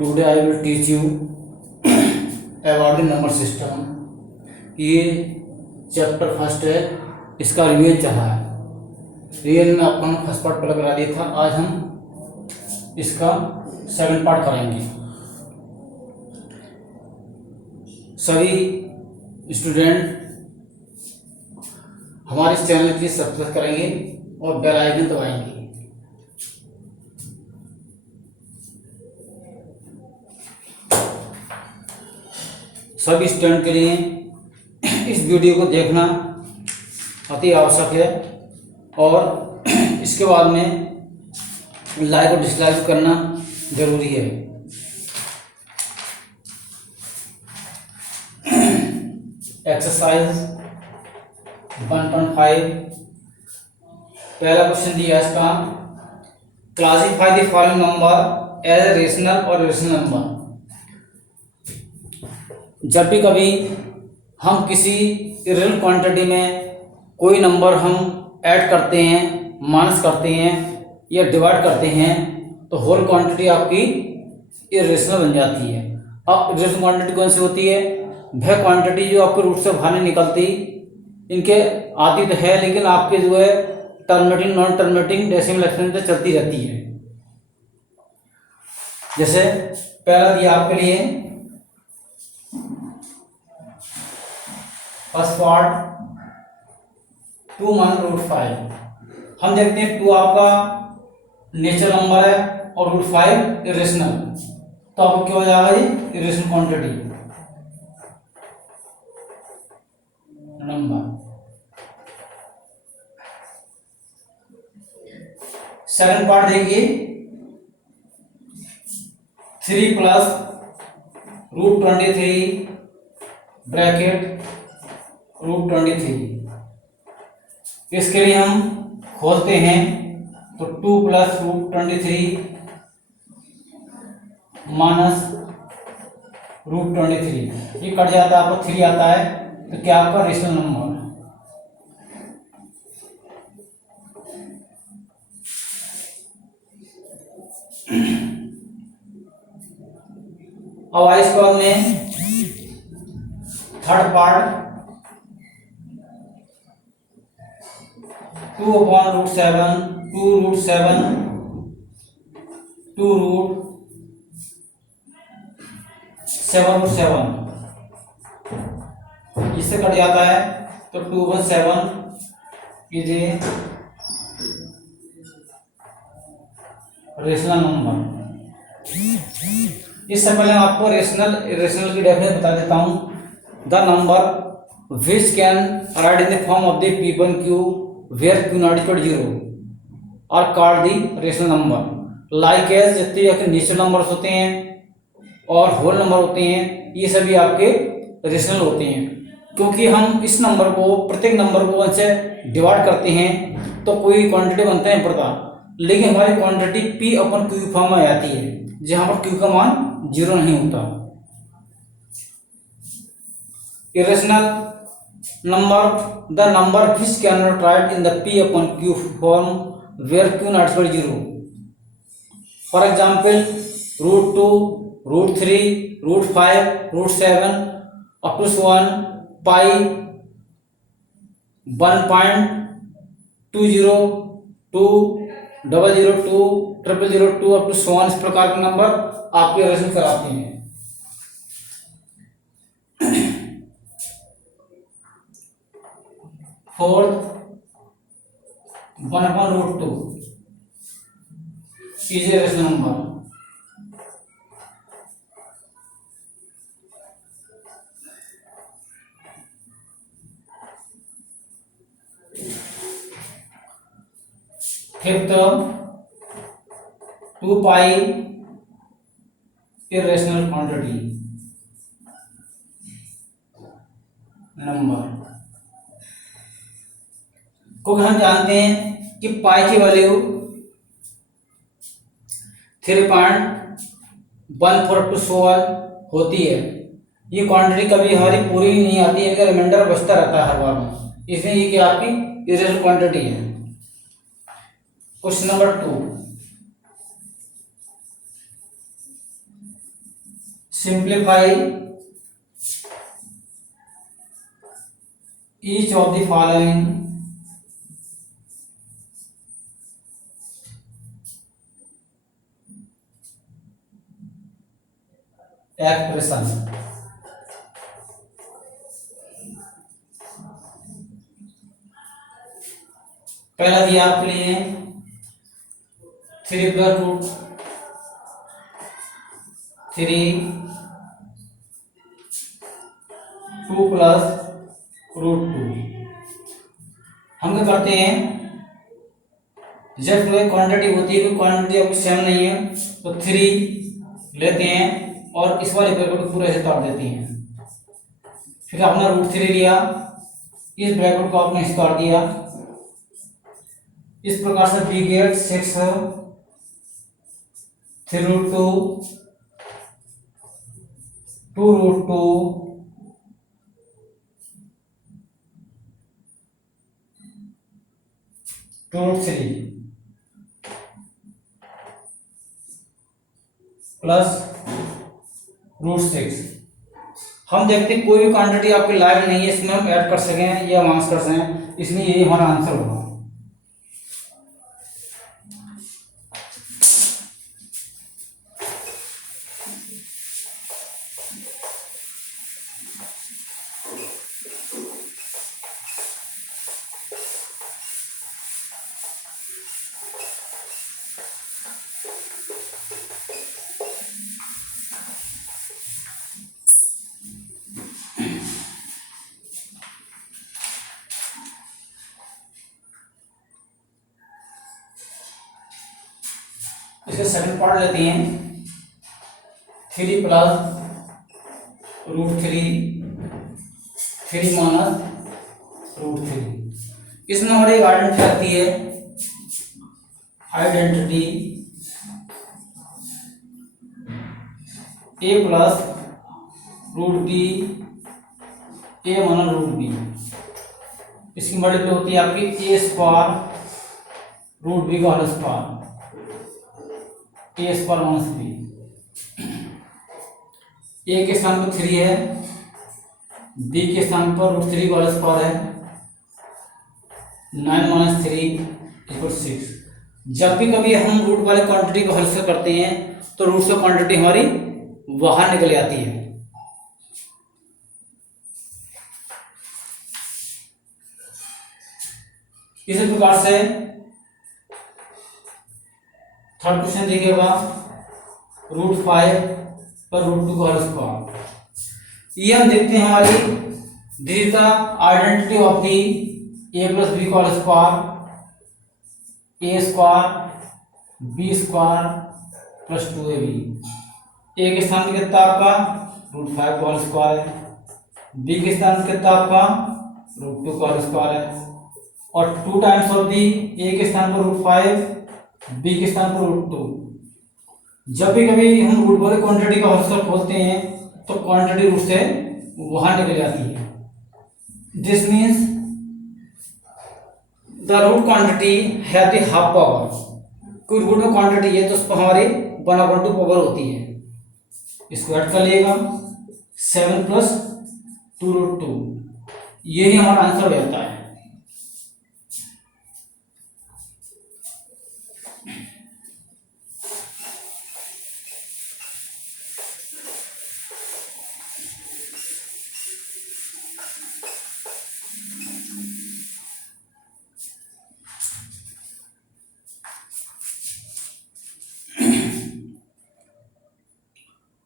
Today I will teach you about the number system. ये chapter first है, इसका revision चला है। रिवीजन में आपको हम फर्स्ट पार्ट पहले करा दिया था, आज हम इसका सेकंड पार्ट करेंगे। सभी स्टूडेंट हमारे इस चैनल की सब्सक्राइब करेंगे और बेल आइकन दबाएंगे। सभी स्टूडेंट के लिए इस वीडियो को देखना अति आवश्यक है और इसके बाद में लाइक और डिसलाइक करना जरूरी है। एक्सरसाइज 1.5 पहला क्वेश्चन दिया है इसका, classify the following number as a rational और इरेशनल नंबर। जब भी कभी हम किसी इरेशनल क्वांटिटी में कोई नंबर हम ऐड करते हैं, माइनस करते हैं या डिवाइड करते हैं तो होल क्वांटिटी आपकी इरेशनल बन जाती है। अब इरेशनल क्वांटिटी कौन सी होती है? वह क्वांटिटी जो आपके रूट से बाहर नहीं निकलती, इनके आती तो है लेकिन आपके जो है terminating non terminating decimal extension से चलती रहती है। जैसे पहला दिया आपके लिए फर्स्ट पार्ट 2 - √5। हम देखते हैं 2 आपका नेचुरल नंबर है और √5 इरेशनल, तो आपको क्या हो जाएगा ये irrational quantity number. Second part देखिए 3 + √23 ब्रैकेट √23। इसके लिए हम खोलते हैं तो 2 + √23 माइनस √23, ये कट जाता है, आपको 3 आता है, तो क्या आपका रेशनल नंबर। अब आई स्क्वायर में थर्ड पार्ट 2/√7 2√7 2√7/7 इससे कट जाता है तो 2/7 इज ए रेशनल नंबर। इससे पहले आपको रेशनल इरेशनल की डेफिनेशन बता देता हूं। The number which can write in the form of the P1Q where Q not equal 0 और called the rational number. Like as जितने आपके नेचुरल नंबर्स होते हैं और होल नंबर होते हैं, ये सभी आपके रेशनल होते हैं। क्योंकि हम इस नंबर को, प्रत्येक नंबर को 1 से डिवाइड करते हैं तो कोई क्वांटिटी बनता है पड़ता, लेकिन हमारी क्वांटिटी P/Q फॉर्म में आती है जहां पर Q का मान 0 नहीं होता। Irrational number the number which can not write in the P/Q form where Q not equal 0। For example √2 √3 √5 √7 up to 1 pi 1.202 002 0002 up to 1 इस प्रकार के नंबर आपके इरेशनल कराते हैं। Fourth 1/√2 is a rational number. Fifth 2 pi irrational quantity number को हम जानते हैं कि पाई की वैल्यू 3.14 होती है। ये क्वांटिटी कभी हमारी पूरी नहीं आती है, रिमाइंडर बचता रहता है हर बार में, इसलिए ये कि आपकी इरेशनल क्वांटिटी है। Question number 2, simplify each of the following expression। पहला दिया आपके लिए 3 प्लस रूट 3 2 प्लस रूट 2। हम क्या करते हैं, जब कोई क्वांटिटी होती है, कोई क्वांटिटी आपकी सेम नहीं है तो 3 लेते हैं और इस वाले ब्रैकेट को पूरे से तोड़ देते हैं। फिर आपने रूट 3 लिया, इस ब्रैकेट को आपने इसे तोड़ दिया। इस प्रकार से we get 6 3 root 2 2 root 2 2 root 3 plus root 6। हम देखते हैं कोई भी क्वांटिटी आपकी लाइव नहीं है, इसमें हम ऐड कर सकें या माइनस कर सकें, इसलिए यही हमारा आंसर होगा। इसका सेकंड पार्ट लेते हैं, 3 प्लस रूट 3 माइनस रूट 3। इसमें हमारी एक आइडेंटिटी आती है, आइडेंटिटी ए प्लस रूट बी ए माइनस रूट बी। इसकी मल्टीप्लाई होती है आपकी ए स्क्वायर रूट बी का whole square, A square minus b. ए के स्थान पर 3 है, बी के स्थान पर रूट 3 का होल स्क्वायर है, 9 माइनस 3 इक्वल 6। जब भी कभी हम रूट वाले क्वांटिटी को हल करते हैं तो रूट से क्वांटिटी हमारी बाहर निकल जाती है। इसी प्रकार से थर्ड क्वेश्चन देखिएगा, रूट 5 पर रूट 2 का होल स्क्वायर। ये हम देखते हैं हमारी this is the identity of the A plus B का whole square, A square B square plus 2ab। A के स्थान पर कितना आपका रूट 5 का होल स्क्वायर है, बी के स्थान पर कितना आपका रूट 2 का होल स्क्वायर है, और 2 टाइम्स ऑफ दी ए के स्थान पर रूट 5 बी के स्थान पर रूट 2। जब भी कभी हम रूट वाले क्वांटिटी का होल स्क्वायर खोलते हैं तो क्वांटिटी रूट से बाहर निकल जाती है। This means the root quantity have the half power. कोई रूट में क्वांटिटी है तो उस पर हमारी 1/2 पावर होती है। इसको ऐड कर लेगा 7 प्लस 2 रूट 2, यही हमारा आंसर रहता है।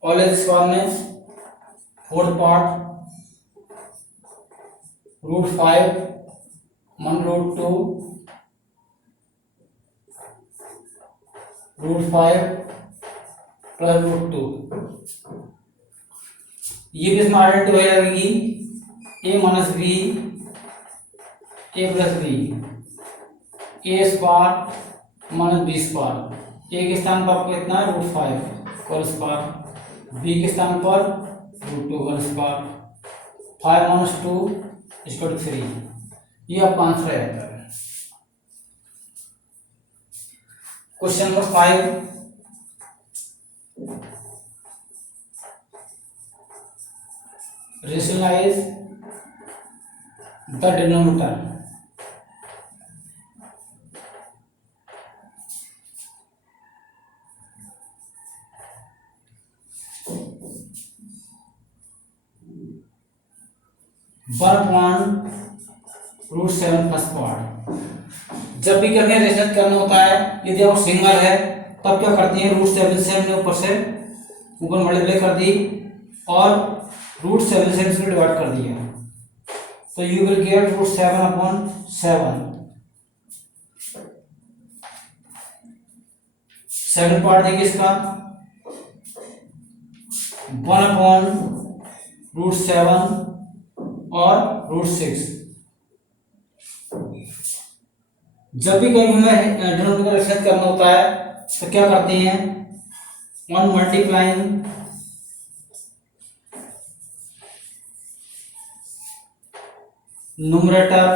और इस बार में fourth part, root 5 1 root 2 root 5 plus root 2। ये किसमें आइडेंटिटी हो जाएगी, a minus b a plus b, a square minus b square. A के स्थान पर आपको कितना है रूट 5 होल स्क्वायर, बी के स्थान पर root 2 whole square, 5 minus 2 equal 3। ये आपका आंसर रहता है। Question number 5, rationalize the denominator. One upon root seven first part. जब भी करने रेशनल करना होता है, यदि वो सिंगल है तब क्या करते हैं, रूट सेवन से हमने ऊपर मल्टीप्लाई कर दी और रूट सेवन से इसको डिवाइड कर दिया, तो you will get root seven upon seven. Seven part देखिए इसका, वन अपॉन रूट सेवन और रूट सिक्स। जब भी कहीं हमें डिनोमिनेटर का रेशनल करना होता है तो क्या करते हैं, one multiplying numerator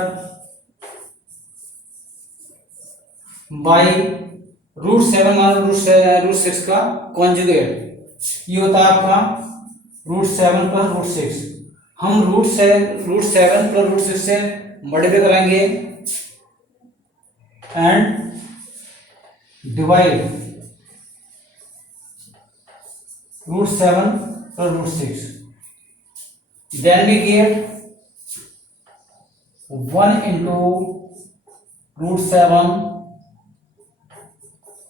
by root seven और रूट सिक्स का कॉन्जुगेट, ये होता है आपका root seven plus root six. हम root seven plus root six से मल्टीप्लाई करेंगे and divide root seven plus root six, then we get one into root seven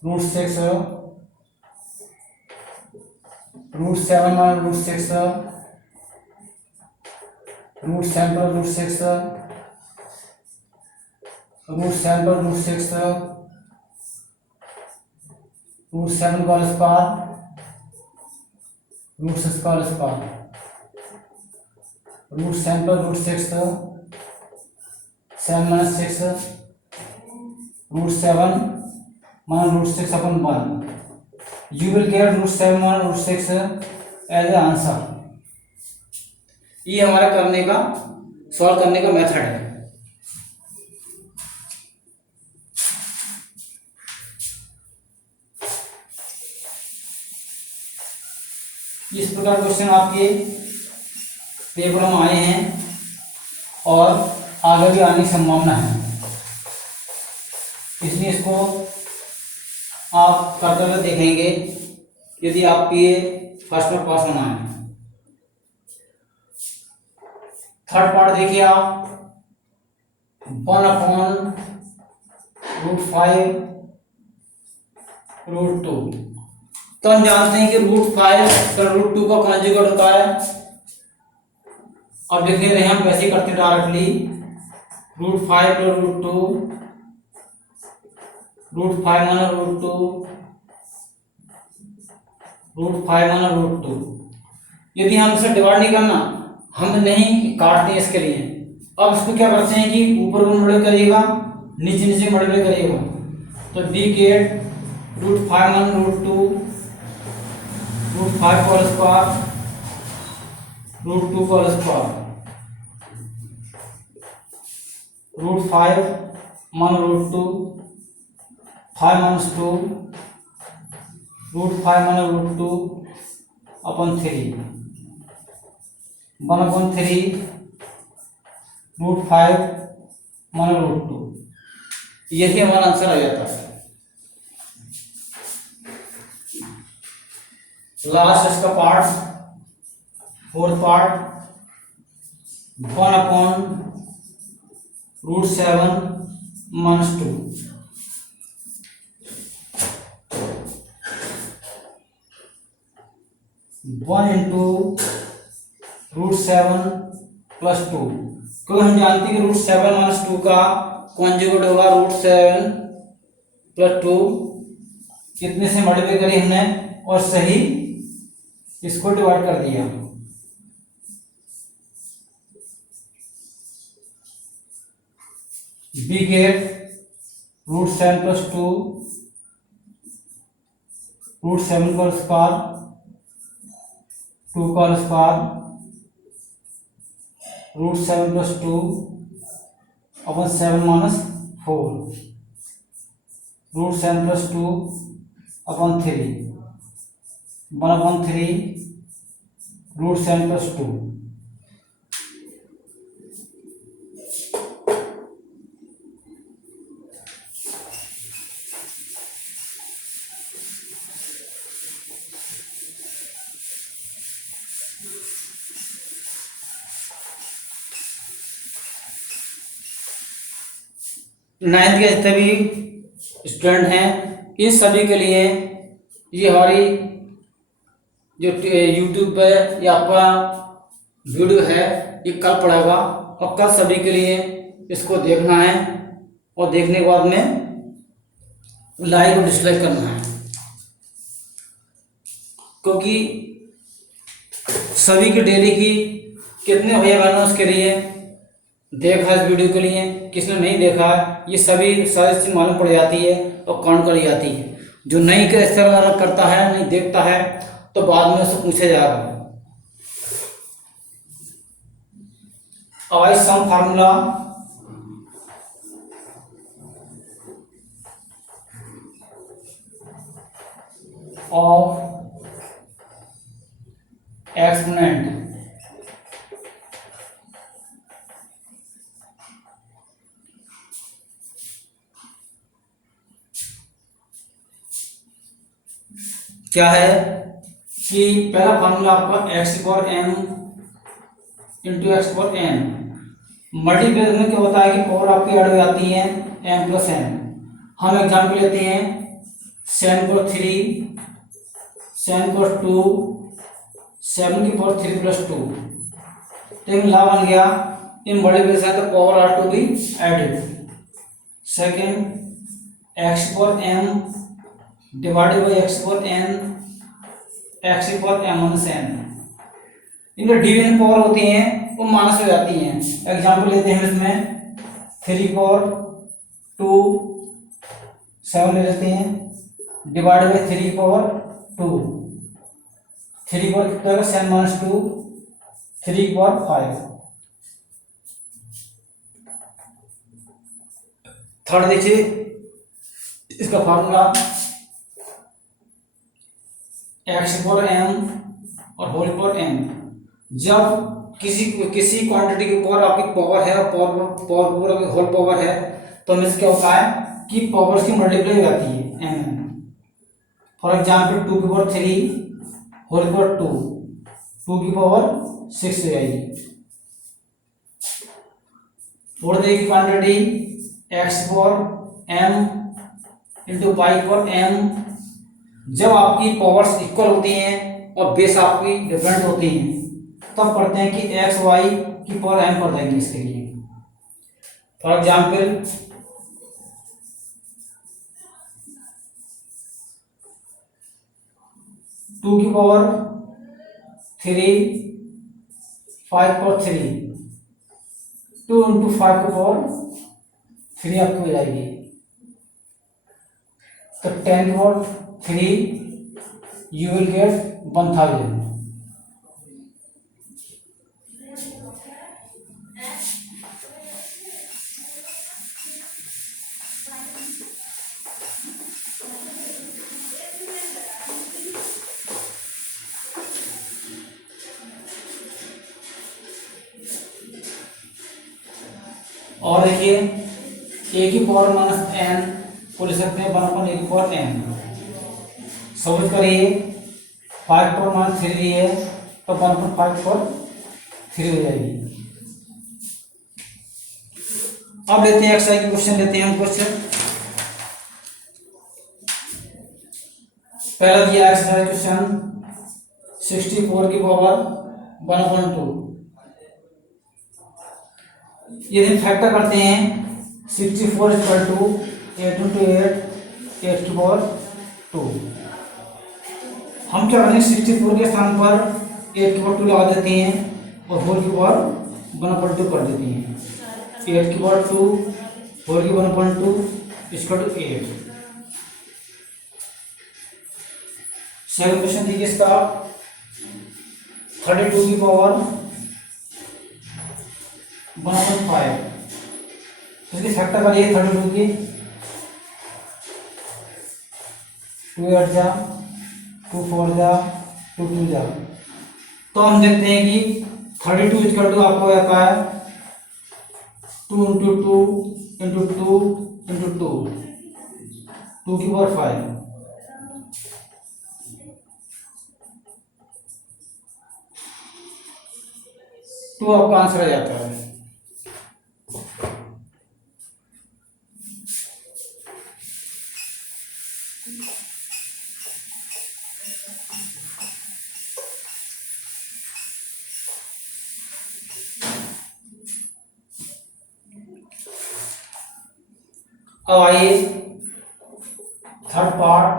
root six, root seven minus root six, root seven plus root six, root seven plus root six, root seven का square, root six का square, root seven plus root six, seven minus six, root seven minus root six upon one, you will get root seven minus root six as a answer. ये हमारा solve करने का method है। इस प्रकार question आपके paper में आए हैं और आगे भी आने की संभावना है, इसलिए इसको आप करते हुए देखेंगे यदि आप ये फर्स्ट में पास होना है। थर्ड पार्ट देखिए आप, one upon root five root two. तो हम जानते हैं कि रूट फाइव पर रूट टू का कॉन्जुगेट होता है। अब लिख ले रहे हैं हम, वैसे करते हैं directly, root five plus root two, root five minus root two, root five minus root two. यदि हम इसे डिवाइड नहीं करना, हम नहीं काटते हैं इसके लिए। अब इसको क्या करते हैं कि ऊपर मल्टीप्लाई करिएगा, नीचे नीचे मल्टीप्लाई करिएगा, तो the get root five minus root two, root five का स्क्वायर, रूट टू का square, root five minus root two, five minus two, root five minus root two upon three, one upon three root five minus root two. यही हमारा answer आ जाता है। Last इसका part, fourth part, one upon root seven minus two, one into root seven plus two, क्योंकि हम जानते हैं कि रूट सेवन माइनस टू का कॉन्जुगेट होगा रूट सेवन प्लस टू। कितने से मल्टीप्लाई करी हमने और सही इसको डिवाइड कर दिया। B get root seven plus two, root seven का स्क्वायर, टू का square, root seven plus two upon seven minus four, root seven plus two upon three, one upon three root seven plus two, ninth के जितने भी student हैं इन सभी के लिए ये हमारी जो यूट्यूब पे या आपका वीडियो है ये कल पड़ेगा और कल सभी के लिए इसको देखना है और देखने के बाद में लाइक और डिसलाइक करना है, क्योंकि सभी की डेली की कितने भैया बहनों उसके लिए देखा इस वीडियो के लिए, किसने नहीं देखा ये सभी सारी चीज़ मालूम पड़ जाती है और काउंट करी जाती है। जो नहीं करता है नहीं देखता है तो बाद में उससे पूछा जाएगा। अब सम फार्मूला ऑफ एक्सपोनेंट क्या है कि पहला फार्मूला आपका x power m into x power n multiply में क्या होता है कि पावर आपकी ऐड हो जाती है एम प्लस एन। हम एग्जाम्पल लेते हैं सेवन पावर 3, सेवन पावर 2, 7 की पावर 3 प्लस 2। तो ला बन गया इन मल्टीप्लाई से तो power are to be added. Second x power m divided by x power n x power m minus n. इनमें डिवीजन पावर होती हैं वो माइनस हो जाती हैं। एग्जाम्पल लेते हैं इसमें 3 पावर 2 7 ले लेते हैं डिवाइडेड बाई 3 पावर 2, 3 पावर कितना होगा 7 माइनस 2 3 पावर 5। थर्ड देखिए इसका फार्मूला एक्स पावर एम और होल पावर एम। जब किसी क्वांटिटी के ऊपर आपकी पावर है और पावर होल पावर है तो हमें क्या होता है कि पावर्स की मल्टीप्लाई हो जाती है एम। फॉर एग्जाम्पल 2 की पावर 3 होल पावर 2, 2 की पावर 6 हो जाएगी। फोर्थ की quantity x power m into pi power m. जब आपकी पावर्स इक्वल होती हैं और बेस आपकी डिफरेंट होती हैं तब पढ़ते हैं कि एक्स वाई की पावर एम पढ़ देंगे इसके लिए। फॉर एग्जाम्पल 2 की पावर 3 5 पावर 3 2 इंटू 5 की पावर 3 आपकी हो जाएगी। तो 10 की पावर 3 you will get 1000। और देखिए ए की पावर माइनस एन को लिख सकते हैं 1/a की पावर एन। समझ करिए 5 पावर माइनस 3 है तो 1/5 पावर 3 हो जाएगी। अब लेते हैं एक्सरसाइज के क्वेश्चन लेते हैं हम क्वेश्चन। पहला दिया एक्सरसाइज क्वेश्चन 64 की पावर 1/2। यदि फैक्टर करते हैं 64 इक्वल टू 8 इंटू 8 8 की पावर 2। हम क्या करेंगे 64 के स्थान पर 8 की पावर 2 लगा देते हैं और होल की पावर 1/2 कर देते हैं। 8 की पावर 2 होल की 1/2 इक्वल टू 8। सेकंड क्वेश्चन देखिए इसका 32 की पावर 1/5। इसकी फैक्टर करिए 32 की 2 8 जा 2 4 जा 2 2 जा। तो हम देखते हैं कि 32 इक्वल टू आपको आता है 2 इंटू 2 इंटू 2 इंटू 2 2 की पावर 5। तो आपका आंसर आ जाता है। अब आइए थर्ड पार्ट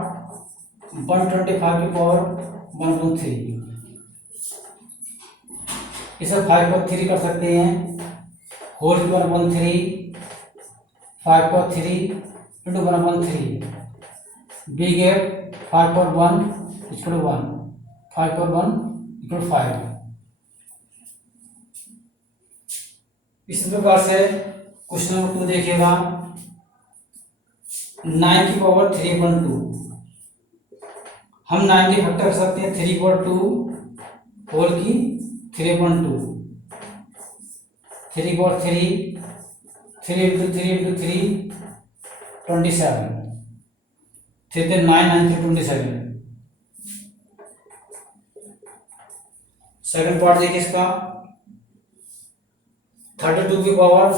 125 की पावर 1/3, इसे 5 पर 3 कर सकते हैं, होल की पावर 1/3 5 पर 3 इंटू 1/3, बी गैप 5 पर 1 इक्वल 1, 5 पर 1 इक्वल 5। इस प्रकार से क्वेश्चन नंबर 2 देखिएगा, 9 की पावर 3/2, हम 9 के फैक्टर कर सकते हैं 3/2 होल की 3/2, 3/3 3 इंटू 3 इंटू 3 27, 3 9 9 3 27। सेकंड पार्ट देखिए इसका, 32 की पावर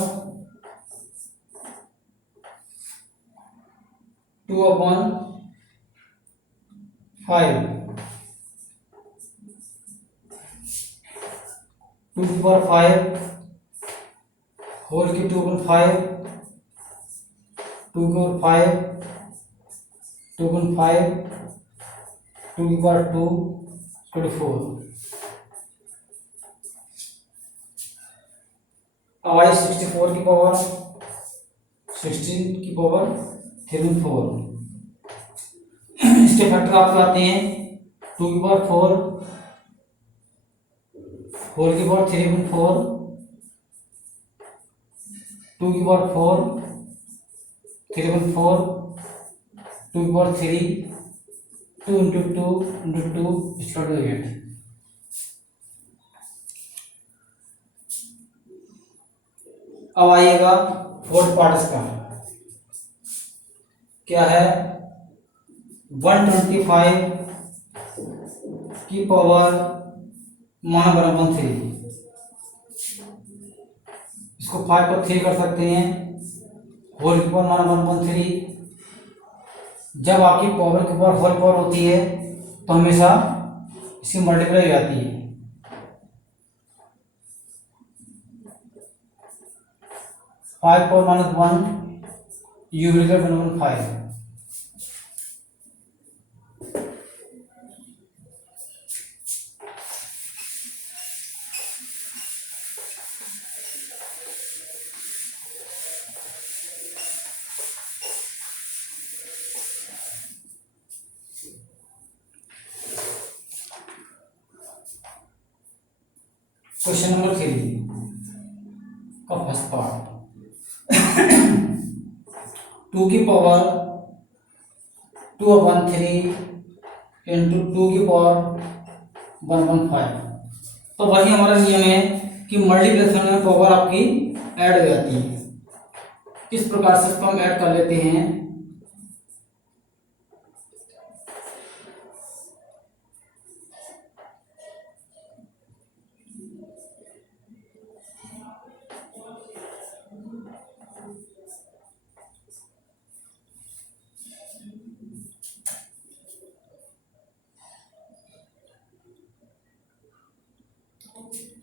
2/5, 2 की पावर 5 होल की 2/5, 2 की पावर 5 2/5, 2 की पावर 2 4। अब आई 64 की पावर 16 की पावर 3/4, इसके फैक्टर आपको आते हैं 2 की पावर 4 होल की पावर 3/4, 2 की पावर 4 3/4, 2 की power 3 2 into 2 into 2 equal to 8। अब आइएगा फोर्थ पार्ट इसका क्या है, 125 की पावर 1/3, इसको 5 पर 3 कर सकते हैं, होल की पावर 1/3। जब आपकी पावर की पावर होल पावर होती है तो हमेशा इसकी मल्टीप्लाई हो जाती है, 5 power -1 you will gate 1/5। Question number 3 का फर्स्ट पार्ट, 2 की पावर 2/3 इंटू 2 की पावर 1/5। तो वही हमारा नियम है कि मल्टीप्लिकेशन में पावर आपकी ऐड हो जाती है, इस प्रकार से इसको हम ऐड कर लेते हैं।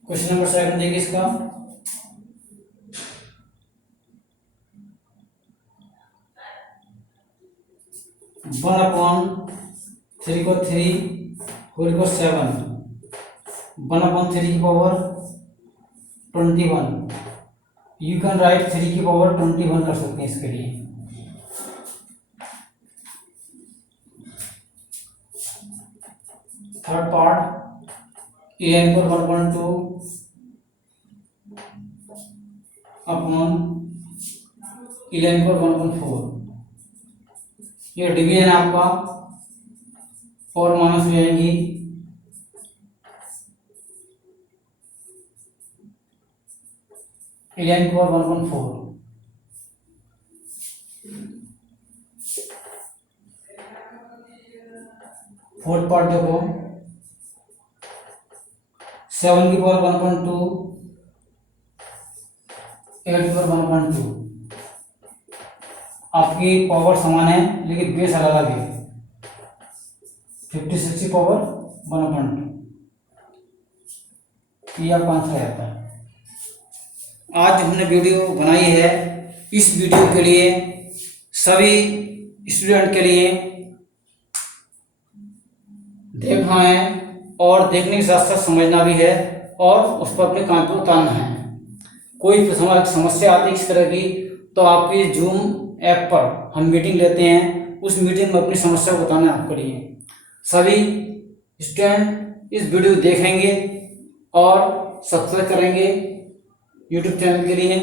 क्वेश्चन नंबर 7 देखिए इसका, 1/3 को 3 होल को 7, 1/3 की पावर 21, यू कैन राइट 3 की पावर 21 कर सकते हैं इसके लिए। थर्ड पार्ट, an पर 1/2 अपॉन 11 पर 1/4, ये डिवीजन आपका और माइनस हो जाएंगी, 11 पर 1/4। फोर्थ पार्ट देखो, 7 की पावर 1/2, 8 की पावर 1/2, आपकी पावर समान है लेकिन बेस अलग अलग है, 56 की पावर 1/2, ये आपका आंसर आ जाता है। आज हमने वीडियो बनाई है, इस वीडियो के लिए सभी स्टूडेंट के लिए देखना है और देखने के साथ साथ समझना भी है और उस पर अपने काम पर उतारना है। कोई समस्या आती है इस तरह की तो आपकी जूम ऐप पर हम मीटिंग लेते हैं, उस मीटिंग में अपनी समस्या को बताना है आपके लिए। सभी स्टूडेंट इस वीडियो देखेंगे और सब्सक्राइब करेंगे यूट्यूब चैनल के लिए।